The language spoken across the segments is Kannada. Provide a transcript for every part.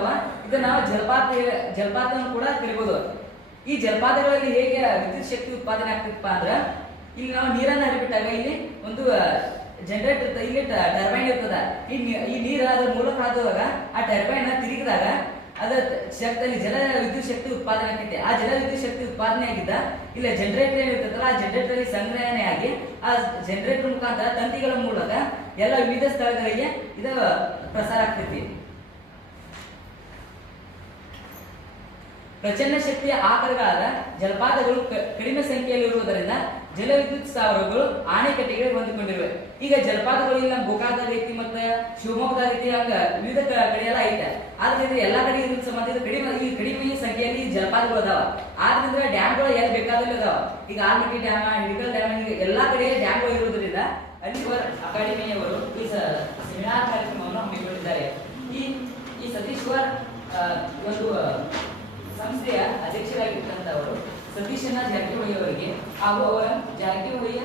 ಎತ್ತರದಲ್ಲಿ ಇರ್ತಾವ ಇದನ್ನ ನಾವು ಜಲಪಾತ ಜಲಪಾತ ಕೂಡ ಕರಿಬಹುದು ಈ ಜಲಪಾತಗಳಲ್ಲಿ ಹೇಗೆ ವಿದ್ಯುತ್ ಶಕ್ತಿ ಉತ್ಪಾದನೆ ಆಗ್ತಿತ್ತಪ್ಪ ಅಂದ್ರೆ ಇಲ್ಲಿ ನಾವು ನೀರನ್ನ ಹರಿಬಿಟ್ಟಾಗ ಇಲ್ಲಿ ಒಂದು ಜನರೇಟರ್ ಇರ್ತದೆ ಇಲ್ಲಿ ಟರ್ಬೈನ್ ಇರ್ತದ. ಈ ಈ ನೀರು ಅದ್ರ ಮೂಲಕ ಹಾದುವಾಗ ಆ ಟರ್ಬೈನ್ ತಿರುಗಿದಾಗ ಅದ ಶಕ್ತಿ ಜಲ ವಿದ್ಯುತ್ ಶಕ್ತಿ ಉತ್ಪಾದನೆ ಆಗ್ತೈತೆ. ಆ ಜಲ ವಿದ್ಯುತ್ ಶಕ್ತಿ ಉತ್ಪಾದನೆ ಆಗಿದ್ದ ಇಲ್ಲ ಜನರೇಟರ್ ಏನಿರ್ತದಲ್ಲ ಆ ಜನರೇಟರ್ ಅಲ್ಲಿ ಸಂಗ್ರಹಣೆ ಆಗಿ ಆ ಜನರೇಟರ್ ಮುಖಾಂತರ ತಂತಿಗಳ ಮೂಲಕ ಎಲ್ಲ ವಿವಿಧ ಸ್ಥಳಗಳಿಗೆ ಇದು ಪ್ರಸಾರ ಆಗ್ತೈತಿ. ಪ್ರಚಂಡ ಶಕ್ತಿಯ ಆಕರಗಳಾದ ಜಲಪಾತಗಳು ಕಡಿಮೆ ಕಡಿಮೆ ಸಂಖ್ಯೆಯಲ್ಲಿರುವುದರಿಂದ ಜಲವಿದ್ಯುತ್ ಸ್ಥಾವರಗಳು ಆಣೆಕಟ್ಟೆಗೆ ಹೊಂದಿಕೊಂಡಿರುವೆ ಈಗ ಜಲಪಾತಗಳು ಇಲ್ಲ ಗೋಕಾಕದಲ್ಲಿ ರೀತಿ ಮತ್ತೆ ಶಿವಮೊಗ್ಗದ ರೀತಿ ಹಂಗ ವಿವಿಧ ಕಡೆ ಎಲ್ಲ ಐತೆ. ಆದ್ರಿಂದ ಎಲ್ಲಾ ಕಡೆ ಇದ್ರ ಸಂಬಂಧ ಕಡಿಮೆ, ಈ ಕಡಿಮೆ ಸಂಖ್ಯೆಯಲ್ಲಿ ಜಲಪಾತಗಳು ಅದಾವ. ಆದ್ರಿಂದ ಡ್ಯಾಮ್ಗಳು ಎಲ್ಲಿ ಬೇಕಾದಲ್ಲಿ ಅದಾವ. ಈಗ ಆಲ್ಮಟ್ಟಿ ಡ್ಯಾಮ್, ಹಿಡಕಲ್ ಡ್ಯಾಮ್, ಹೀಗೆ ಎಲ್ಲಾ ಕಡೆ ಡ್ಯಾಮ್ಗಳು ಇರುವುದರಿಂದ ಅಲ್ಲಿ ಅಕಾಡೆಮಿಯವರು ಈ ಸೆಮಿನಾರ್ ಕಾರ್ಯಕ್ರಮವನ್ನು ಹಮ್ಮಿಕೊಂಡಿದ್ದಾರೆ. ಈ ಈ ಸತೀಶ್ ವರ್ ಒಂದು ಸಂಸ್ಥೆಯ ಅಧ್ಯಕ್ಷರಾಗಿರ್ತಕ್ಕಂಥವರು ಸತೀಶನ ಜಾರಕಿಹೊಳಿ ಅವರಿಗೆ ಹಾಗೂ ಅವರ ಜಾರಕಿಹೊಳಿಯ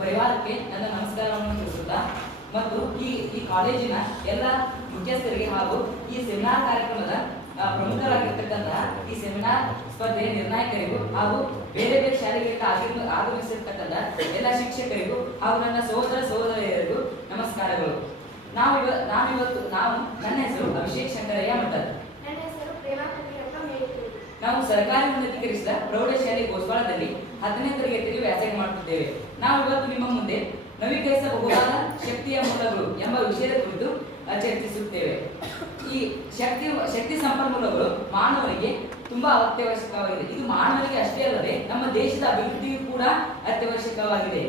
ಪರಿವಾರಕ್ಕೆ ನನ್ನ ನಮಸ್ಕಾರವನ್ನು ತಿಳಿಸುತ್ತಾ ಮತ್ತು ಈ ಈ ಕಾಲೇಜಿನ ಎಲ್ಲ ಮುಖ್ಯಸ್ಥರಿಗೆ ಹಾಗೂ ಈ ಸೆಮಿನಾರ್ ಕಾರ್ಯಕ್ರಮದ ಪ್ರಮುಖರಾಗಿರ್ತಕ್ಕಂತಹ ಈ ಸೆಮಿನಾರ್ ಸ್ಪರ್ಧೆಯ ನಿರ್ಣಾಯಕರಿಗೂ ಹಾಗೂ ಬೇರೆ ಬೇರೆ ಶಾಲೆಗೆ ಆಗಮಿಸಿರ್ತಕ್ಕಂಥ ಎಲ್ಲ ಶಿಕ್ಷಕರಿಗೂ ಹಾಗೂ ನನ್ನ ಸಹೋದರ ಸಹೋದರಿಯರಿಗೂ ನಮಸ್ಕಾರಗಳು. ನಾವು ಇವ ನಾವಿವತ್ತು, ನಾವು ನನ್ನ ಹೆಸರು ಅಭಿಷೇಕ್ ಶಂಕರಯ್ಯ ಮಠದ್ ನನ್ನ ಹೆಸರು ಪ್ರೇಮಾ ಕಟ್ಟಿಯಪ್ಪ ಮೇಲ್ಕೂರು ನಾವು ಸರ್ಕಾರಿ ಉನ್ನತೀಕರಿಸಿದ ಪ್ರೌಢಶಾಲೆ ಗೋಸ್ವಾಳದಲ್ಲಿ ಹತ್ತನೇ ತರಗತಿಯಲ್ಲಿ ವ್ಯಾಸಂಗ ಮಾಡುತ್ತಿದ್ದೇವೆ. ನಾವು ಇವತ್ತು ನಿಮ್ಮ ಮುಂದೆ ನವೀಕರಿಸಬಹುದಾದ ಶಕ್ತಿಯ ಮೂಲಗಳು ಎಂಬ ವಿಷಯದ ಕುರಿತು ಚರ್ಚಿಸುತ್ತೇವೆ. ಈ ಶಕ್ತಿ ಶಕ್ತಿ ಸಂಪನ್ಮೂಲಗಳು ಮಾನವರಿಗೆ ತುಂಬಾ ಅತ್ಯವಶ್ಯಕವಾಗಿದೆ. ಇದು ಮಾನವರಿಗೆ ಅಷ್ಟೇ ಅಲ್ಲದೆ ನಮ್ಮ ದೇಶದ ಅಭಿವೃದ್ಧಿಯೂ ಕೂಡ ಅತ್ಯವಶ್ಯಕವಾಗಿದೆ.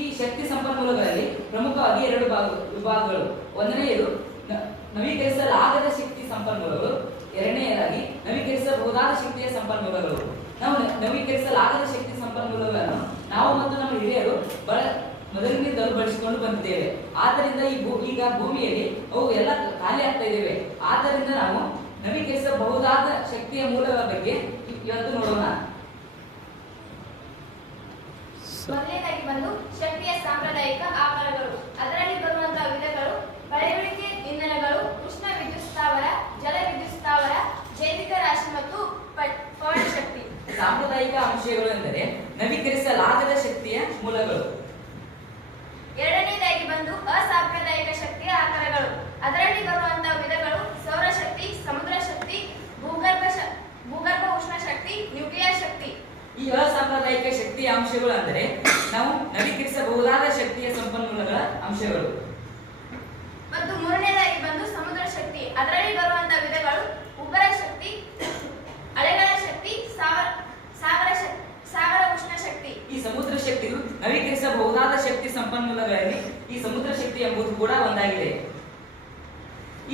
ಈ ಶಕ್ತಿ ಸಂಪನ್ಮೂಲಗಳಲ್ಲಿ ಪ್ರಮುಖವಾಗಿ ಎರಡು ಭಾಗ, ವಿಭಾಗಗಳು. ಒಂದನೆಯದು ನವೀಕರಿಸಲಾಗದ ಶಕ್ತಿ ಸಂಪನ್ಮೂಲಗಳು. ಎರಡನೆಯದಾಗಿ ನವೀಕರಿಸಬಹುದಾದ ಶಕ್ತಿಯ ಸಂಪನ್ಮೂಲಗಳು. ನಾವು ನವೀಕರಿಸಲಾಗದ ಶಕ್ತಿ ಸಂಪನ್ಮೂಲಗಳನ್ನು ನಾವು ಮತ್ತು ನಮ್ಮ ಹಿರಿಯರು ಬಳ ಮೊದಲಿನಿಂದಲೂ ಬಳಸಿಕೊಂಡು ಬಂದಿದ್ದೇವೆ. ಆದ್ದರಿಂದ ಈ ಭೂ, ಈಗ ಭೂಮಿಯಲ್ಲಿ ಅವು ಎಲ್ಲ ಖಾಲಿ ಆಗ್ತಾ ಇದ್ದೇವೆ. ಆದ್ದರಿಂದ ನಾವು ನವೀಕರಿಸಬಹುದಾದ ಶಕ್ತಿಯ ಮೂಲಗಳ ಬಗ್ಗೆ ಇವತ್ತು ನೋಡೋಣ. ಮೊದಲನೇದಾಗಿ ಬಂದು ಶಕ್ತಿಯ ಸಾಂಪ್ರದಾಯಿಕ ಆಕಾರಗಳು. ಅದರಲ್ಲಿ ಬರುವಂತಹ ವಿಧಗಳು ಪಳೆಯುಳಿಕೆ ಇಂಧನಗಳು ಉಷ್ಣ ವಿದ್ಯುತ್ ಸ್ಥಾವರ ಜಲ ವಿದ್ಯುತ್ ಸ್ಥಾವರ ಜೈವಿಕ ರಾಶಿ ಮತ್ತು ಪ- ಪವನ ಶಕ್ತಿ ಸಾಂಪ್ರದಾಯಿಕ ಅಂಶಗಳು ಎಂದರೆ ನವೀಕರಿಸಲಾಗದ ಶಕ್ತಿಯ ಮೂಲಗಳು. ಎರಡನೇದಾಗಿ ಬಂದು ಅಸಾಂಪ್ರದಾಯಿಕ ಶಕ್ತಿಯ ಆಕಾರಗಳು. ಅದರಲ್ಲಿ ಬರುವಂತಹ ವಿಧಗಳು ಸೌರಶಕ್ತಿ ಸಮುದ್ರ ಶಕ್ತಿ ಭೂಗರ್ಭ ಭೂಗರ್ಭ ಉಷ್ಣ ಶಕ್ತಿ ನ್ಯೂಕ್ಲಿಯರ್ ಶಕ್ತಿ. ಈ ಅಸಾಂಪ್ರದಾಯಿಕ ಶಕ್ತಿಯ ಅಂಶಗಳು ಅಂದರೆ ನಾವು ನವೀಕರಿಸಬಹುದಾದ ಶಕ್ತಿಯ ಸಂಪನ್ಮೂಲಗಳ ಅಂಶಗಳು ಮತ್ತು ಮೂರನೇದಾಗಿ ಬಂದು ಸಮುದ್ರ ಶಕ್ತಿ ಅದರಲ್ಲಿ ಬರುವಂತಹ ವಿಧಗಳು ಉಬ್ಬರ ಶಕ್ತಿ ಅಲೆಗಳ ಶಕ್ತಿ ಸಾಗರ ಸಾಗರ ಶಕ್- ಸಾಗರ ಉಷ್ಣ ಶಕ್ತಿ ಈ ಸಮುದ್ರ ಶಕ್ತಿಯು ನವೀಕರಿಸಬಹುದಾದ ಶಕ್ತಿ ಸಂಪನ್ಮೂಲಗಳಲ್ಲಿ ಈ ಸಮುದ್ರ ಶಕ್ತಿ ಎಂಬುದು ಕೂಡ ಒಂದಾಗಿದೆ.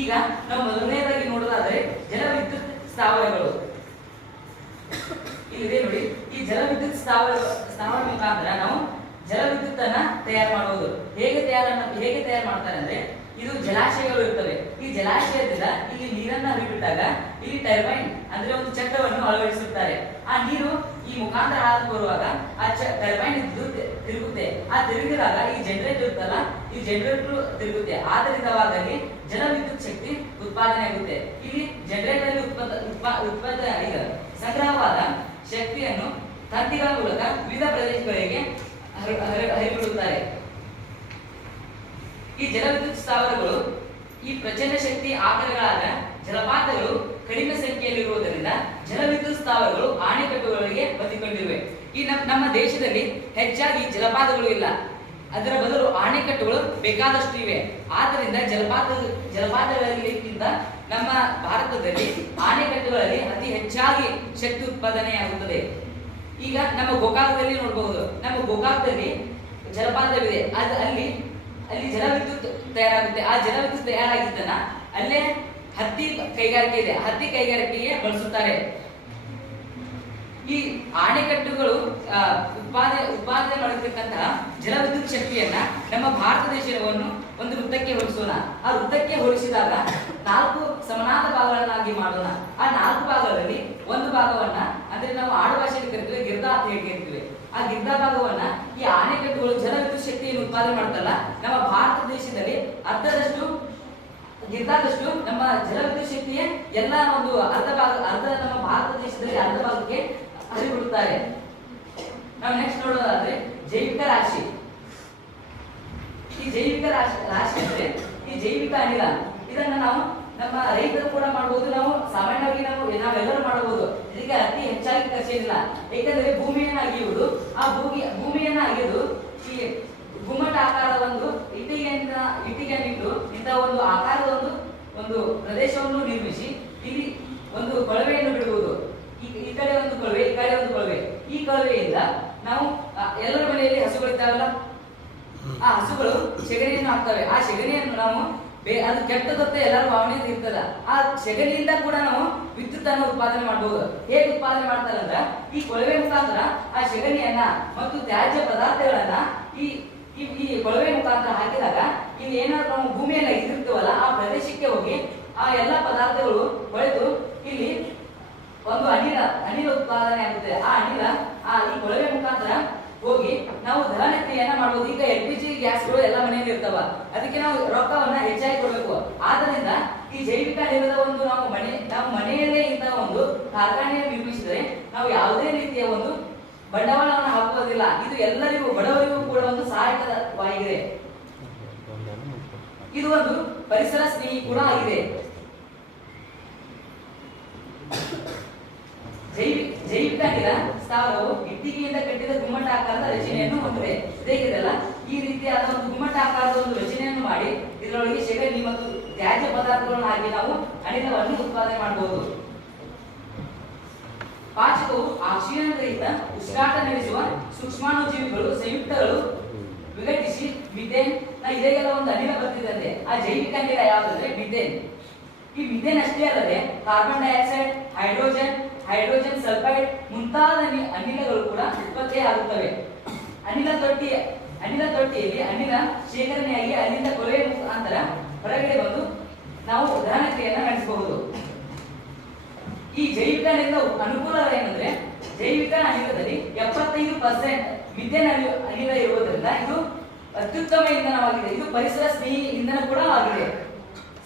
ಈಗ ನಾವು ಮೊದಲನೆಯದಾಗಿ ನೋಡೋದಾದರೆ ಜಲವಿದ್ಯುತ್ ಸ್ಥಾವರಗಳು. ಇಲ್ಲಿದೆ ನೋಡಿ, ಈ ಜಲವಿದ್ಯುತ್ ಸ್ಥಾವರ ಸ್ಥಾವರ ಮುಖಾಂತರ ನಾವು ಜಲವಿದ್ಯುತ್ ಅನ್ನ ತಯಾರು ಮಾಡುವುದು ಹೇಗೆ ತಯಾರನ್ನ, ಹೇಗೆ ತಯಾರು ಮಾಡ್ತಾರೆ ಅಂದ್ರೆ ಇದು ಜಲಾಶಯಗಳು ಇರ್ತವೆ. ಈ ಜಲಾಶಯದಿಂದ ಇಲ್ಲಿ ನೀರನ್ನ ಹರಿಬಿಟ್ಟಾಗ ಇಲ್ಲಿ ಟರ್ಬೈನ್ ಅಂದ್ರೆ ಒಂದು ಚಕ್ರವನ್ನು ಅಳವಡಿಸುತ್ತಾರೆ. ಆ ನೀರು ಈ ಮುಖಾಂತರ ಹಾದು ಬರುವಾಗ ಆ ಟರ್ಬೈನ್ ತಿರುಗುತ್ತೆ. ಆ ತಿರುಗಿದಾಗ ಈ ಜನರೇಟರ್ ಇರುತ್ತಲ್ಲ ಈ ಜನರೇಟರ್ ತಿರುಗುತ್ತೆ. ಆದ್ದರಿಂದವಾಗಿ ಜಲವಿದ್ಯುತ್ ಶಕ್ತಿ ಉತ್ಪಾದನೆ ಆಗುತ್ತೆ. ಇಲ್ಲಿ ಜನರೇಟರ್ ಉತ್ಪನ್ನ ಸಂಗ್ರಹವಾದ ಶಕ್ತಿಯನ್ನು ತಂತಿಗಳ ಮೂಲಕ ವಿವಿಧ ಪ್ರದೇಶಗಳಿಗೆ ಹರಿ- ಹರಿ- ಹರಿಬಿಡುತ್ತಾರೆ. ಈ ಜಲವಿದ್ಯುತ್ ಸ್ಥಾವರಗಳು, ಈ ಪ್ರಚಂಡ ಶಕ್ತಿ ಆಕರಗಳಾದ ಜಲಪಾತಗಳು ಕಡಿಮೆ ಸಂಖ್ಯೆಯಲ್ಲಿರುವುದರಿಂದ ಜಲವಿದ್ಯುತ್ ಸ್ಥಾವರಗಳು ಆಣೆಕಟ್ಟುಗಳಿಗೆ ಹೊಂದಿಕೊಂಡಿವೆ. ಈ ನಮ್ಮ ನಮ್ಮ ದೇಶದಲ್ಲಿ ಹೆಚ್ಚಾಗಿ ಜಲಪಾತಗಳು ಇಲ್ಲ. ಅದರ ಬದಲು ಆಣೆಕಟ್ಟುಗಳು ಬೇಕಾದಷ್ಟು ಇವೆ. ಆದ್ದರಿಂದ ಜಲಪಾತ ಜಲಪಾತಗಳಿಗಿಂತ ನಮ್ಮ ಭಾರತದಲ್ಲಿ ಆಣೆಕಟ್ಟುಗಳಲ್ಲಿ ಅತಿ ಹೆಚ್ಚಾಗಿ ಶಕ್ತಿ ಉತ್ಪಾದನೆಯಾಗುತ್ತದೆ. ಈಗ ನಮ್ಮ ಗೋಕಾಕದಲ್ಲಿ ನೋಡಬಹುದು ನಮ್ಮ ಗೋಕಾಕದಲ್ಲಿ ಜಲಪಾತವಿದೆ. ಅದು ಅಲ್ಲಿ ಅಲ್ಲಿ ಜಲವಿದ್ಯುತ್ ತಯಾರಾಗುತ್ತೆ. ಆ ಜಲವಿದ್ಯುತ್ ತಯಾರಾಗಿದ್ದನ್ನ ಅಲ್ಲೇ ಹತ್ತಿ ಕೈಗಾರಿಕೆ ಇದೆ. ಹತ್ತಿ ಕೈಗಾರಿಕೆಗೆ ಬಳಸುತ್ತಾರೆ. ಈ ಆಣೆಕಟ್ಟುಗಳು ಆ, ಉತ್ಪಾದನೆ ಉತ್ಪಾದನೆ ಮಾಡಿರ್ತಕ್ಕಂತಹ ಜಲವಿದ್ಯುತ್ ಶಕ್ತಿಯನ್ನ ನಮ್ಮ ಭಾರತ ದೇಶವನ್ನು ಒಂದು ವೃತ್ತಕ್ಕೆ ಹೋಲಿಸೋಣ. ಆ ವೃತ್ತಕ್ಕೆ ಹೋಲಿಸಿದಾಗ ನಾಲ್ಕು ಸಮನಾದ ಭಾಗಗಳನ್ನಾಗಿ ಮಾಡೋಣ. ಆ ನಾಲ್ಕು ಭಾಗಗಳಲ್ಲಿ ಒಂದು ಭಾಗವನ್ನ ಅಂದ್ರೆ ನಾವು ಆಡು ಭಾಷೆಯಲ್ಲಿ ಕರಿತೀವಿ ಗಿರ್ದಾ ಅಂತ ಹೇಳಿ ಕರಿತೀವಿ ಆ ಗಿರ್ದಾ ಭಾಗವನ್ನ ಉತ್ಪಾದನೆ ಮಾಡ್ತಲ್ಲ, ನಮ್ಮ ಭಾರತ ದೇಶದಲ್ಲಿ ಅರ್ಧದಷ್ಟು ಗಿರ್ದಾದಷ್ಟು ನಮ್ಮ ಜಲವಿದ್ಯುತ್ ಶಕ್ತಿಯ ಎಲ್ಲ ಒಂದು ಅರ್ಧ ಭಾಗ, ಅರ್ಧ ನಮ್ಮ ಭಾರತ ದೇಶದಲ್ಲಿ ಅರ್ಧ ಭಾಗಕ್ಕೆ ಹರಿಬಿಡುತ್ತಾರೆ. ನಾವು ನೆಕ್ಸ್ಟ್ ನೋಡೋದಾದ್ರೆ ಜೈವಿಕ ರಾಶಿ. ಈ ಜೈವಿಕ ರಾಶಿ ರಾಶಿ ಅಂದ್ರೆ ಈ ಜೈವಿಕ ಅನಿಲ. ಇದನ್ನ ನಾವು ನಮ್ಮ ರೈತರು ಕೂಡ ಮಾಡಬಹುದು ನಾವು ಸಾಮಾನ್ಯವಾಗಿ ನಾವು ನಾವೆಲ್ಲರೂ ಮಾಡಬಹುದು ಇದಕ್ಕೆ ಅತಿ ಹೆಚ್ಚಾಗಿ ಖರ್ಚೇನಿಲ್ಲ ಏಕೆಂದರೆ ಭೂಮಿಯನ್ನ ಅಗಿಯುವುದು ಆ ಭೂಮಿ ಭೂಮಿಯನ್ನ ಅಗೆದು ಈ ಗುಮ್ಮಟ ಆಕಾರದ ಒಂದು ಇಟ್ಟಿಗೆಯಿಂದ ಇಟ್ಟಿಗೆಯನ್ನಿಟ್ಟು ಇಂಥ ಒಂದು ಆಕಾರದ ಒಂದು ಒಂದು ಪ್ರದೇಶವನ್ನು ನಿರ್ಮಿಸಿ ಇಲ್ಲಿ ಒಂದು ಕೊಳವೆಯನ್ನು ಬಿಡುವುದು. ಈ ಕಡೆ ಒಂದು ಕೊಳವೆ, ಈ ಕಡೆ ಒಂದು ಕೊಳವೆ. ಈ ಕೊಳವೆಯಿಂದ ನಾವು ಎಲ್ಲರ ಮನೆಯಲ್ಲಿ ಹಸುಗಳಿದ್ದಾವಲ್ಲ ಆ ಹಸುಗಳು ಸೆಗಣಿಯನ್ನು ಹಾಕ್ತವೆ. ಆ ಸೆಗಣಿಯನ್ನು ನಾವು ಅದು ಕೆಟ್ಟದತ್ತ ಎಲ್ಲರ ಭಾವನೆ ಇರ್ತದ. ಆ ಸೆಗಣಿಯಿಂದ ಕೂಡ ನಾವು ವಿದ್ಯುತ್ ಅನ್ನು ಉತ್ಪಾದನೆ ಮಾಡಬಹುದು ಹೇಗೆ ಉತ್ಪಾದನೆ ಮಾಡ್ತಾರೆ ಅಂದ್ರೆ ಈ ಕೊಳವೆ ಮುಖಾಂತರ ಆ ಸೆಗಣಿಯನ್ನ ಮತ್ತು ತ್ಯಾಜ್ಯ ಪದಾರ್ಥಗಳನ್ನ ಈ ಈ ಕೊಳವೆ ಮುಖಾಂತರ ಹಾಕಿದಾಗ ಇಲ್ಲಿ ಏನಾದ್ರು ನಾವು ಭೂಮಿಯನ್ನ ಇದಿರ್ತೀವಲ್ಲ ಆ ಪ್ರದೇಶಕ್ಕೆ ಹೋಗಿ ಆ ಎಲ್ಲ ಪದಾರ್ಥಗಳು ಹೊಳೆದು ಇಲ್ಲಿ ಒಂದು ಅನಿಲ ಅನಿಲ ಉತ್ಪಾದನೆ ಆಗುತ್ತೆ. ಆ ಅನಿಲ, ಆ ಈ ಕೊಳವೆ ಮುಖಾಂತರ ಹೋಗಿ ನಾವು ದಹನಕ್ರಿಯೆಯನ್ನ ಮಾಡಬಹುದು ಈಗ ಎಲ್ ಪಿ ಜಿ ಗ್ಯಾಸ್ಗಳು ಎಲ್ಲ ಮನೆಯಲ್ಲಿ ಇರ್ತಾವ. ಅದಕ್ಕೆ ನಾವು ರೊಕ್ಕವನ್ನ ಹೆಚ್ಚಾಗಿ ಕೊಡಬೇಕು. ಆದ್ದರಿಂದ ಈ ಜೈವಿಕ ಅನಿಲದ ಒಂದು ನಾವು ಮನೆ, ನಾವು ಮನೆಯಲ್ಲೇ ಇಂತಹ ಒಂದು ಕಾರ್ಖಾನೆಯನ್ನು ನಿರ್ಮಿಸಿದರೆ ನಾವು ಯಾವುದೇ ರೀತಿಯ ಒಂದು ಬಂಡವಾಳವನ್ನು ಇದು ಎಲ್ಲರಿಗೂ, ಬಡವರಿಗೂ ಕೂಡ ಒಂದು ಸಹಾಯಕವಾಗಿದೆ ಇದು ಒಂದು ಪರಿಸರ ಸ್ನೇಹಿ ಕೂಡ ಆಗಿದೆ. ಜೈವಿಕ ಅನಿಲ ಸ್ಥಾವರವು ಇಟ್ಟಿಗೆಯಿಂದ ಕಟ್ಟಿದ ಗುಮ್ಮಟಾಕಾರದ ರಚನೆಯನ್ನು ಹೊಂದಿದೆ. ಹೇಗಿದೆಲ್ಲ ಈ ರೀತಿಯಾದ ಒಂದು ಗುಮ್ಮಟಾಕಾರದ ಒಂದು ರಚನೆಯನ್ನು ಮಾಡಿ, ಇದರೊಳಗೆ ಸೆಗಣಿ ಮತ್ತು ತ್ಯಾಜ್ಯ ಪದಾರ್ಥಗಳನ್ನು ಹಾಕಿ ನಾವು ಅನಿಲವನ್ನು ಉತ್ಪಾದನೆ ಮಾಡಬಹುದು. ಪಾಚಕವು ಆಕ್ಸಿಜನ್ ರಹಿತ ಉಸಿರಾಟ ನಡೆಸುವ ಸೂಕ್ಷ್ಮಾಣುಜೀವಿಗಳು, ಸಂಯುಕ್ತಗಳು ವಿಘಟಿಸಿ ಮಿಥೇನ್ ಇದೆಲ್ಲ ಒಂದು ಅನಿಲ ಬರ್ತಿದ್ದಂತೆ. ಆ ಜೈವಿಕ ಅನಿಲ ಯಾವುದಂದ್ರೆ ಮಿಥೇನ್ ಈ ಮಿಥೇನ್ ಅಷ್ಟೇ ಅಲ್ಲದೆ carbon dioxide hydrogen hydrogen sulphide ಮುಂತಾದ ಅನಿಲಗಳು ಕೂಡ ಉತ್ಪತ್ತಿಯಾಗುತ್ತವೆ ಅನಿಲ ತೊಟ್ಟಿ, ಅನಿಲ ತೊಟ್ಟಿಯಲ್ಲಿ ಅನಿಲ ಶೇಖರಣೆಯಾಗಿ ಅಲ್ಲಿಂದ ಕೊಳೆಯ ಮುಖಾಂತರ ಹೊರಗಡೆ ಬಂದು ನಾವು ದಹನ ಕ್ರಿಯೆಯನ್ನು ನಡೆಸಬಹುದು. ಈ ಜೈವಿಕ ಅನಿಲದ ಏನಂದ್ರೆ ಜೈವಿಕ ಅನಿಲದಲ್ಲಿ ಎಪ್ಪತ್ತೈದು ಪರ್ಸೆಂಟ್ ಮಿಥೇನ್ ಅನಿಲ ಇರುವುದರಿಂದ ಇದು ಅತ್ಯುತ್ತಮ ಇಂಧನವಾಗಿದೆ. ಇದು ಪರಿಸರ ಸ್ನೇಹಿ ಇಂಧನ ಕೂಡ ಆಗಿದೆ.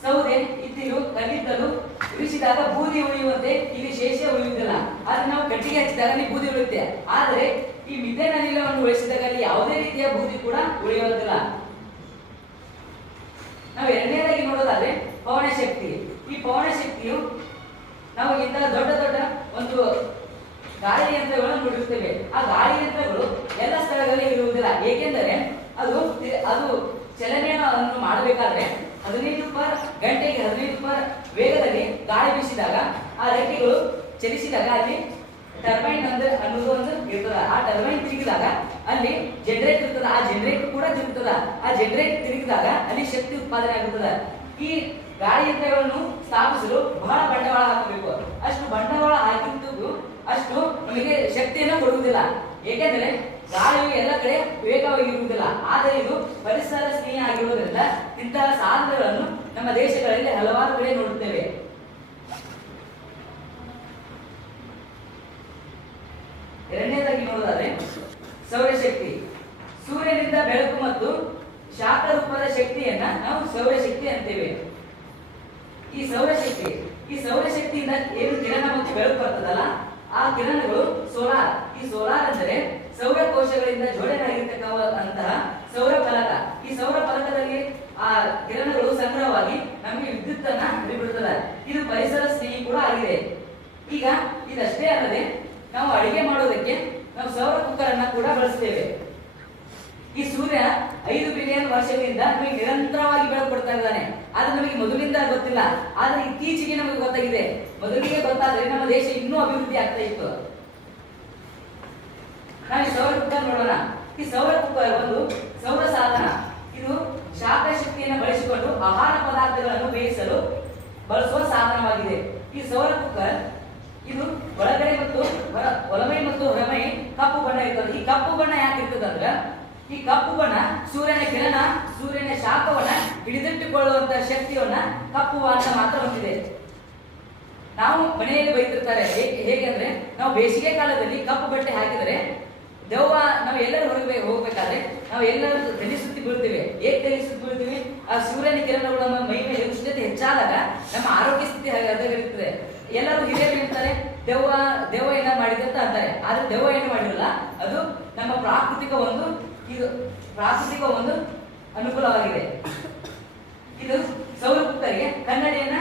ಸೌದೆ ಇದ್ದಿಲು ಕಲ್ಲಿದ್ದಲು ಉಳಿಸಿದಾಗ ಬೂದಿ ಉಳಿಯುವಂತೆ ಇಲ್ಲಿ ಶೇಷ ಉಳಿಯುವುದಿಲ್ಲ. ಆದ್ರೆ ನಾವು ಕಟ್ಟಿಗೆ ಹಚ್ಚಿದಾಗ ಅಲ್ಲಿ ಬೂದಿ ಉಳಿಯುತ್ತೆ ಆದರೆ ಈ ಮಿಥೇನ್ ಅನಿಲವನ್ನು ಉಳಿಸಿದಾಗ ಅಲ್ಲಿ ಯಾವುದೇ ರೀತಿಯ ಬೂದಿ ಕೂಡ ಉಳಿಯುವುದಿಲ್ಲ. ನಾವು ಎರಡನೇದಾಗಿ ನೋಡೋದಾದ್ರೆ ಪವನ ಶಕ್ತಿ. ಈ ಪವನ ಶಕ್ತಿಯು ನಾವು ಇಂತಹ ದೊಡ್ಡ ದೊಡ್ಡ ಒಂದು ಗಾಳಿ ಯಂತ್ರಗಳನ್ನು ನೋಡಿರ್ತೇವೆ ಆ ಗಾಳಿ ಯಂತ್ರಗಳು ಎಲ್ಲ ಸ್ಥಳಗಳಲ್ಲಿ ಇರುವುದಿಲ್ಲ. ಏಕೆಂದರೆ ಅದು ಅದು ಚಲನೆಯನ್ನು ಮಾಡಬೇಕಾದ್ರೆ ಹದಿನೈದು ಪರ್ ಗಂಟೆಗೆ ಹದಿನೈದು ಪರ್ ವೇಗದಲ್ಲಿ ಗಾಳಿ ಬೀಸಿದಾಗ ಆ ರೆಕ್ಕೆಗಳು ಚಲಿಸಿದಾಗ ಅಲ್ಲಿ ಟರ್ಬೈನ್ ಅಂದ್ರೆ ಅನ್ನೋದು ಒಂದು ಇರ್ತದ. ಆ ಟರ್ಬೈನ್ ತಿರುಗಿದಾಗ ಅಲ್ಲಿ ಜನರೇಟ್ ಇರ್ತದ. ಆ ಜನರೇಟ್ ಕೂಡ ತಿರುಗ್ತದ. ಆ ಜನರೇಟ್ ತಿರುಗಿದಾಗ ಅಲ್ಲಿ ಶಕ್ತಿ ಉತ್ಪಾದನೆ ಆಗುತ್ತದೆ. ಈ ಗಾಳಿ ಯಂತ್ರಗಳನ್ನು ಸ್ಥಾಪಿಸಲು ಬಹಳ ಬಂಡವಾಳ ಹಾಕಬೇಕು. ಅಷ್ಟು ಬಂಡವಾಳ ಹಾಕಿದ್ದು ಅಷ್ಟು ನಮಗೆ ಶಕ್ತಿಯನ್ನು ಕೊಡುವುದಿಲ್ಲ. ಏಕೆಂದರೆ ಗಾಳಿಯು ಎಲ್ಲ ಕಡೆ ವೇಗವಾಗಿರುವುದಿಲ್ಲ ಆದರೆ ಇದು ಪರಿಸರ ಸ್ನೇಹ ಆಗಿರುವುದರಿಂದ ಇಂತಹ ಸಾಧನಗಳನ್ನು ನಮ್ಮ ದೇಶಗಳಲ್ಲಿ ಹಲವಾರು ಕಡೆ ನೋಡುತ್ತೇವೆ. ಎರಡನೇದಾಗಿ ನೋಡೋದಾದ್ರೆ ಸೌರಶಕ್ತಿ. ಸೂರ್ಯನಿಂದ ಬೆಳಕು ಮತ್ತು ಶಾಖ ರೂಪದ ಶಕ್ತಿಯನ್ನ ನಾವು ಸೌರಶಕ್ತಿ ಅಂತೇವೆ. ಈ ಸೌರಶಕ್ತಿ ಈ ಸೌರಶಕ್ತಿಯಿಂದ ಏನು ಕಿರಣ ಮತ್ತು ಬೆಳಕು ಬರ್ತದಲ್ಲ? ಆ ಕಿರಣಗಳು ಸೋಲಾರ್ ಈ ಸೋಲಾರ್ ಅಂದರೆ ಸೌರ ಕೋಶಗಳಿಂದ ಜೋಡಣೆಯಾಗಿರ್ತಕ್ಕಂತಹ ಸೌರ ಫಲಕ. ಈ ಸೌರ ಫಲಕದಲ್ಲಿ ಆ ಕಿರಣಗಳು ಸಂಗ್ರಹವಾಗಿ ನಮಗೆ ವಿದ್ಯುತ್ ಅನ್ನ ಇದು ಪರಿಸರ ಸ್ನೇಹಿ ಕೂಡ ಆಗಿದೆ. ಈಗ ಇದಷ್ಟೇ ಅಲ್ಲದೆ ನಾವು ಅಡಿಗೆ ಮಾಡೋದಕ್ಕೆ ನಾವು ಸೌರ ಕುಕ್ಕರ್ ಅನ್ನ ಕೂಡ ಬಳಸ್ತೇವೆ ಈ ಸೂರ್ಯ ಐದು ಬಿಲಿಯನ್ ವರ್ಷಗಳಿಂದ ನಮಗೆ ನಿರಂತರವಾಗಿ ಬೆಳಕು ಕೊಡ್ತಾ ಇದ್ದಾನೆ. ಅದು ನಮಗೆ ಮೊದಲಿಂದ ಗೊತ್ತಿಲ್ಲ. ಆದ್ರೆ ಇತ್ತೀಚೆಗೆ ನಮಗೆ ಗೊತ್ತಾಗಿದೆ. ಮೊದಲಿಗೆ ಗೊತ್ತಾದ್ರೆ ನಮ್ಮ ದೇಶ ಇನ್ನೂ ಅಭಿವೃದ್ಧಿ ಆಗ್ತಾ ಇತ್ತು. ನಾವು ಸೌರ ಕುಕ್ಕರ್ ನೋಡೋಣ. ಈ ಸೌರ ಕುಕ್ಕರ್ ಒಂದು ಸೌರ ಸಾಧನ. ಇದು ಶಾಖ ಶಕ್ತಿಯನ್ನು ಬಳಸಿಕೊಂಡು ಆಹಾರ ಪದಾರ್ಥಗಳನ್ನು ಬೇಯಿಸಲು ಬಳಸುವ ಸಾಧನವಾಗಿದೆ. ಈ ಸೌರ ಕುಕ್ಕರ್ ಇದು ಒಳಗಡೆ ಮತ್ತು ಹೊರ ಮತ್ತು ಹೊರಮೈ ಕಪ್ಪು ಬಣ್ಣ ಇರ್ತದೆ. ಈ ಕಪ್ಪು ಬಣ್ಣ ಯಾಕೆ ಇರ್ತದೆ ಅಂದ್ರೆ ಈ ಕಪ್ಪು ಸೂರ್ಯನ ಕಿರಣ, ಸೂರ್ಯನ ಶಾಖವನ್ನ ಹಿಡಿದಿಟ್ಟುಕೊಳ್ಳುವಂತ ಶಕ್ತಿಯನ್ನ ಕಪ್ಪು ಅಂತ ಮಾತ್ರ ಹೊಂದಿದೆ. ನಾವು ಮನೆಯಲ್ಲಿ ಬೈತಿರ್ತಾರೆ ಹೇಗೆ ಹೇಗೆ ಅಂದ್ರೆ, ನಾವು ಬೇಸಿಗೆ ಕಾಲದಲ್ಲಿ ಕಪ್ಪು ಬಟ್ಟೆ ಹಾಕಿದರೆ, ದೆವ್ವ, ನಾವು ಎಲ್ಲರೂ ಹೊರಗೆ ಹೋಗ್ಬೇಕಾದ್ರೆ, ನಾವು ಎಲ್ಲರೂ ತಲೆ ಸುತ್ತಿ ಬೀಳ್ತೀವಿ. ಹೇಗೆ ತಲೆ ಸುತ್ತಿ ಬೀಳ್ತೀವಿ? ಆ ಸೂರ್ಯನ ಕಿರಣಗಳು ನಮ್ಮ ಮೈ ಮೇಲೆ ಉಷ್ಣತೆ ಹೆಚ್ಚಾದಾಗ ನಮ್ಮ ಆರೋಗ್ಯ ಸ್ಥಿತಿ ಅದಾಗಿರುತ್ತದೆ ಎಲ್ಲರೂ ಹಿರಿಯರು ಹೇಳ್ತಾರೆ, ದೆವ್ವ ದೆವ್ವ ಏನ ಮಾಡಿದೆ ಅಂತ ಅಂತಾರೆ. ಆದ್ರೆ ದೆವ್ವ ಏನು ಮಾಡಿರಲ್ಲ ಅದು ನಮ್ಮ ಪ್ರಾಕೃತಿಕ ಒಂದು ಇದು ಪ್ರಾಕೃತಿಕ ಒಂದು ಅನುಕೂಲವಾಗಿದೆ. ಇದು ಸೌರ ಕುಕ್ಕರಿಗೆ ಕನ್ನಡಿಯನ್ನ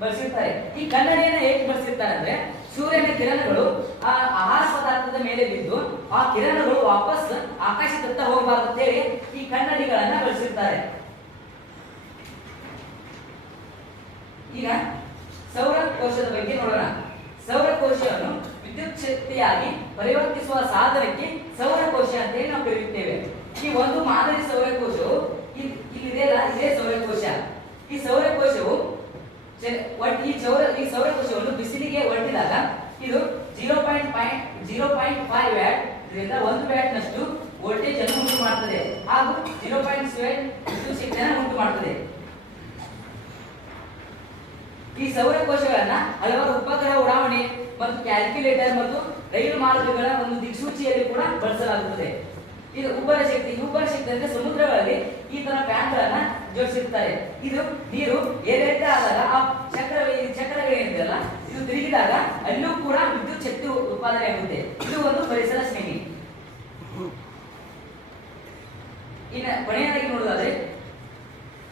ಬಳಸಿರ್ತಾರೆ. ಈ ಕನ್ನಡಿಯನ್ನ ಹೇಗೆ ಬಳಸಿರ್ತಾರೆ ಅಂದ್ರೆ ಸೂರ್ಯನ ಕಿರಣಗಳು ಆ ಆಹಾರ ಪದಾರ್ಥದ ಮೇಲೆ ಬಿದ್ದು ಆ ಕಿರಣಗಳು ವಾಪಸ್ ಆಕಾಶದತ್ತ ಹೋಗಬಾರದು ಅಂತ ಹೇಳಿ ಈ ಕನ್ನಡಿಗಳನ್ನ ಬಳಸಿರ್ತಾರೆ. ಈಗ ಸೌರ ಕೋಶದ ಬಗ್ಗೆ ನೋಡೋಣ. ಸೌರ ಕೋಶವನ್ನು ವಿದ್ಯುತ್ ಶಕ್ತಿಯಾಗಿ ಪರಿವರ್ತಿಸುವ ಸಾಧನಕ್ಕೆ ಸೌರ ಕೋಶ ಅಂತ ಹೇಳಿ ನಾವು ಒಂದು ಮಾದರಿ ಸೌರಕೋಶವು ಇಲ್- ಇಲ್ಲಿದೆಯಲ್ಲ, ಇದೇ ಸೌರಕೋಶ. ಈ ಸೌರಕೋಶವು ಈ ಸೌರ ಈ ಸೌರಕೋಶವನ್ನು ಬಿಸಿಲಿಗೆ ಒಡ್ಡಿದಾಗ ಇದು zero point point zero point five watt, ಇದರಿಂದ ಒಂದು ವ್ಯಾಟ್ ನಷ್ಟು ವೋಲ್ಟೇಜ್ ಅನ್ನು ಉಂಟು ಮಾಡುತ್ತದೆ ಹಾಗೂ ಜೀರೋ ಪಾಯಿಂಟ್ ಸೆವೆನ್ ಶಕ್ತಿಯನ್ನು ಉಂಟು ಮಾಡುತ್ತದೆ ಈ ಸೌರಕೋಶಗಳನ್ನ ಹಲವಾರು ಉಪಗ್ರಹ ಉಡಾವಣೆ ಮತ್ತು ಕ್ಯಾಲ್ಕುಲೇಟರ್ ಮತ್ತು ರೈಲು ಮಾರ್ಗಗಳ ಒಂದು ದಿಕ್ಸೂಚಿಯಲ್ಲಿ ಕೂಡ ಬಳಸಲಾಗುತ್ತದೆ. ಇದು ಉಬ್ಬರ ಶಕ್ತಿ. ಉಬ್ಬರ ಶಕ್ತಿ ಅಂದ್ರೆ ಸಮುದ್ರಗಳಲ್ಲಿ ಈ ತರ ಪ್ಯಾನ್ಗಳನ್ನ ಜೋಡಿಸಿರ್ತಾರೆ. ಇದು ನೀರು ಏರಿಳಿತ ಆದಾಗ ಆ ಚಕ್ರ ಚಕ್ರಗಳಿದೆಯಲ್ಲ ಇದು ತಿರುಗಿದಾಗ ಅಲ್ಲೂ ಕೂಡ ವಿದ್ಯುತ್ ಶಕ್ತಿ ಉತ್ಪಾದನೆ ಆಗುತ್ತೆ. ಇದು ಒಂದು ಪರಿಸರ ಸ್ನೇಹಿ ಇನ್ನ ಕೊನೆಯದಾಗಿ ನೋಡೋದಾದ್ರೆ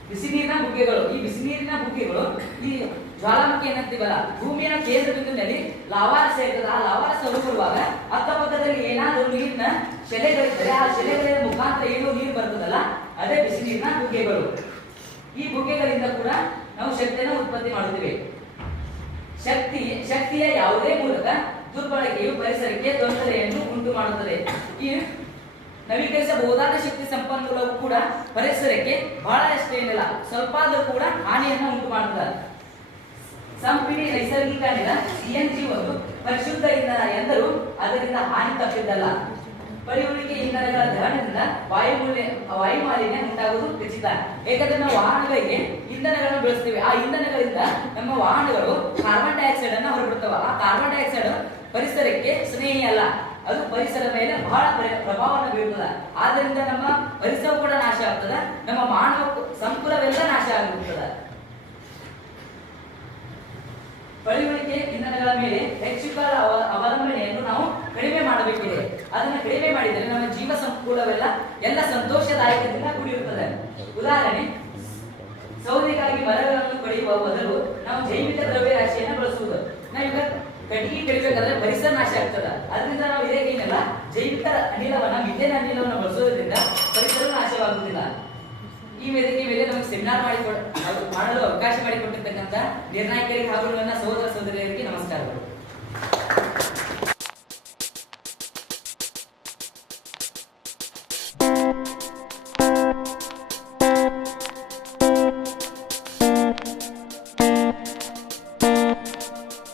ಬಿಸಿ ನೀರಿನ ಬುಗ್ಗೆಗಳು. ಈ ಬಿಸಿ ನೀರಿನ ಬುಗ್ಗೆಗಳು ಈ ಜ್ವಾಲಾಮುಖಿ ಏನಂತೀವಲ್ಲ ಭೂಮಿಯ ಕೇಂದ್ರ ಬಿಂದುವಿನಲ್ಲಿ ಲಾವಾರಸ ಇರ್ತದೆ. ಆ ಲಾವಾರಸ ಹೊರಗುರುವಾಗ ಅಕ್ಕಪಕ್ಕದಲ್ಲಿ ಏನಾದರೂ ನೀರಿನ ಶೆಲೆಗಳಿದ್ದರೆ ಆ ಶೆಲೆಗಳ ಮುಖಾಂತರ ಏನು ನೀರು ಬರ್ತದಲ್ಲ, ಅದೇ ಬಿಸಿ ನೀರಿನ ಬುಗ್ಗೆಗಳು. ಈ ಬುಗ್ಗೆಗಳಿಂದ ಕೂಡ ನಾವು ಶಕ್ತಿಯನ್ನು ಉತ್ಪತ್ತಿ ಮಾಡುತ್ತೇವೆ. ಶಕ್ತಿ, ಶಕ್ತಿಯ ಯಾವುದೇ ಮೂಲಕ ದುರ್ಬಳಕೆಯು ಪರಿಸರಕ್ಕೆ ತೊಂದರೆಯನ್ನು ಉಂಟು ಮಾಡುತ್ತದೆ. ಈ ನವೀಕರಿಸಬಹುದಾದ ಶಕ್ತಿ ಸಂಪನ್ಮೂಲವು ಕೂಡ ಪರಿಸರಕ್ಕೆ ಬಹಳ ಅಷ್ಟೇನಿಲ್ಲ ಸ್ವಲ್ಪ ಆದರೂ ಕೂಡ ಹಾನಿಯನ್ನು ಉಂಟು ಮಾಡುತ್ತದೆ. ಸಂಪಿಡಿ ನೈಸರ್ಗಿಕ ಅನಿಲ ಸಿಎನ್ಜಿ ಒಂದು, ಪರಿಶುದ್ಧ ಇಂಧನ ಎಂದರೂ ಅದರಿಂದ ಹಾನಿ ತಪ್ಪಿದ್ದಲ್ಲ. ಪರಿವಳಿಕೆ ಇಂಧನಗಳ ದಹನದಿಂದ ವಾಯುಮೂಲ್ಯ, ವಾಯುಮಾಲಿನ್ಯ ಉಂಟಾಗುವುದು ಖಚಿತ. ಏಕೆಂದ್ರೆ ನಾವು ವಾಹನಗಳಿಗೆ ಇಂಧನಗಳನ್ನು ಬಳಸ್ತೀವಿ. ಆ ಇಂಧನಗಳಿಂದ ನಮ್ಮ ವಾಹನಗಳು ಕಾರ್ಬನ್ ಡೈಆಕ್ಸೈಡ್ ಅನ್ನು ಹೊರಬಿಡ್ತವೆ. ಆ ಕಾರ್ಬನ್ ಡೈಆಕ್ಸೈಡ್ ಪರಿಸರಕ್ಕೆ ಸ್ನೇಹಿ ಅಲ್ಲ. ಅದು ಪರಿಸರ ಮೇಲೆ ಬಹಳ ಪರಿ- ಪ್ರಭಾವವನ್ನು ಬೀರುತ್ತದೆ ಆದ್ದರಿಂದ ನಮ್ಮ ಪರಿಸರ ಕೂಡ ನಾಶ ಆಗ್ತದೆ. ನಮ್ಮ ಮಾನವ ಸಂಕುಲವೆಲ್ಲ ನಾಶ ಆಗಿರುತ್ತದೆ ಪಳಿವಳಿಕೆ ಇಂಧನಗಳ ಮೇಲೆ ಹೆಚ್ಚು ಕಾಲ ಅವ- ಅವಲಂಬನೆಯನ್ನು ನಾವು ಕಡಿಮೆ ಮಾಡಬೇಕಿದೆ ಅದನ್ನು ಕಡಿಮೆ ಮಾಡಿದರೆ ನಮ್ಮ ಜೀವ ಸಂಕುಲವೆಲ್ಲ ಎಲ್ಲ ಸಂತೋಷದಾಯಕದಿಂದ ಕೂಡಿರುತ್ತದೆ. ಉದಾಹರಣೆ, ಸೌದೆಗಾಗಿ ಮರಗಳನ್ನು ಕಡಿಯುವ ಬದಲು ನಾವು ಜೈವಿಕ ದ್ರವ್ಯ ರಾಶಿಯನ್ನು ಬಳಸುವುದು ನಾವೀಗ ಕಟ್ಟಿಗೆ ಕಡಿಬೇಕಾದ್ರೆ ಪರಿಸರ ನಾಶ ಆಗ್ತದ. ಅದರಿಂದ ನಾವು ಇದೇ ಏನಿಲ್ಲ ಜೈವಿಕ ಅನಿಲವನ್ನ, ಮಿಥೇನ್ ಅನಿಲವನ್ನು ಬಳಸೋದ್ರಿಂದ ಪರಿಸರ ನಾಶವಾಗುವುದಿಲ್ಲ. ಈ ವೇದಿಕೆ ಮೇಲೆ ನಮಗೆ ಸೆಮಿನಾರ್ ಮಾಡಿಕೊಡ ಮಾಡಲು ಅವಕಾಶ ಮಾಡಿಕೊಟ್ಟಿರ್ತಕ್ಕಂಥ ನಿರ್ಣಾಯಕರಿಗೆ ಹಾಗೂ ನನ್ನ ಸಹೋದರ ಸಹೋದರಿಯರಿಗೆ ನಮಸ್ಕಾರಗಳು.